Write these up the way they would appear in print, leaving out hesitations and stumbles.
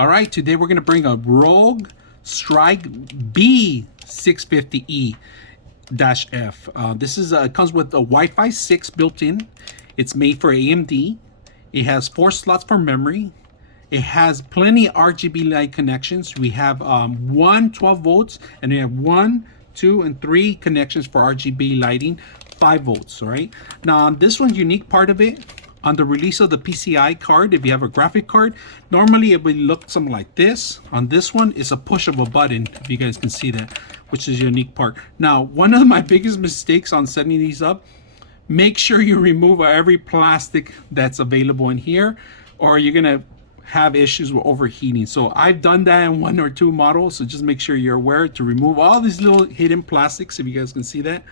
All right, today we're gonna bring a ROG Strix B650E F. This is comes with a Wi-Fi 6 built in. It's made for AMD. It has 4 slots for memory. It has plenty of RGB light connections. We have 12 volts, and we have 1, 2, and 3 connections for RGB lighting, 5 volts. All right. Now, on this one, unique part of it, on the release of the PCI card, if you have a graphic card, normally it would look something like this. On this one, it's a push of a button, if you guys can see that, which is a unique part. Now, one of my biggest mistakes on setting these up, make sure you remove every plastic that's available in here, or you're gonna have issues with overheating. So I've done that in 1 or 2 models, so just make sure you're aware to remove all these little hidden plastics. If you guys can see that,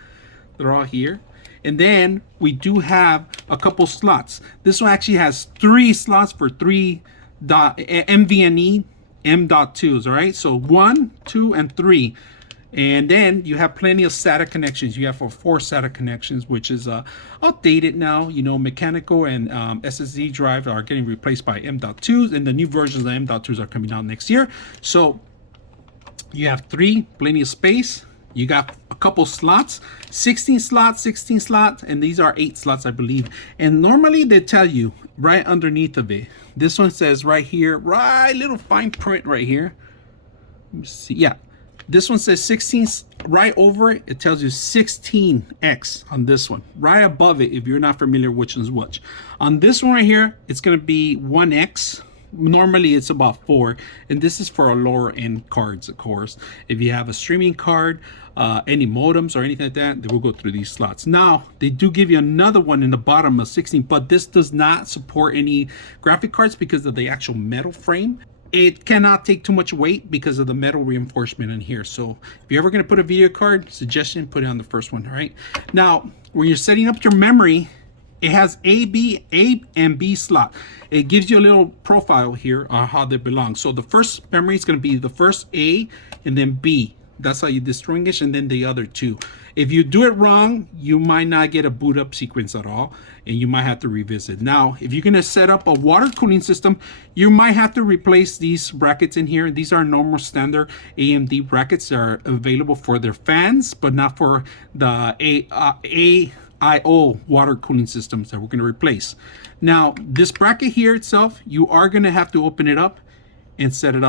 they're all here. And then we do have a couple slots. This one actually has 3 slots for 3 NVMe M.2s, all right? So 1, 2, and 3. And then you have plenty of SATA connections. You have 4 SATA connections, which is outdated now. You know, mechanical and SSD drive are getting replaced by M.2s, and the new versions of M.2s are coming out next year. So you have 3, plenty of space. You got a couple slots, 16 slots, and these are 8 slots, I believe. And normally they tell you right underneath of it. This one says right here, right, little fine print right here. Let me see. Yeah, this one says 16. Right over it, it tells you 16X on this one. Right above it, if you're not familiar which one's which. On this one right here, it's gonna be 1X. Normally it's about 4, and this is for a lower end cards, of course. If you have a streaming card, any modems or anything like that, they will go through these slots. Now they do give you another one in the bottom of 16, but this does not support any graphic cards because of the actual metal frame. It cannot take too much weight because of the metal reinforcement in here. So if you're ever going to put a video card, suggestion, put it on the first one. All right, now when you're setting up your memory, it has A and B slot. It gives you a little profile here on how they belong. So the first memory is going to be the first A and then B. That's how you distinguish, and then the other 2. If you do it wrong, you might not get a boot up sequence at all, and you might have to revisit. Now, if you're going to set up a water cooling system, you might have to replace these brackets in here. These are normal standard AMD brackets that are available for their fans, but not for the AIO water cooling systems that we're going to replace. Now, this bracket here itself, you are going to have to open it up and set it up.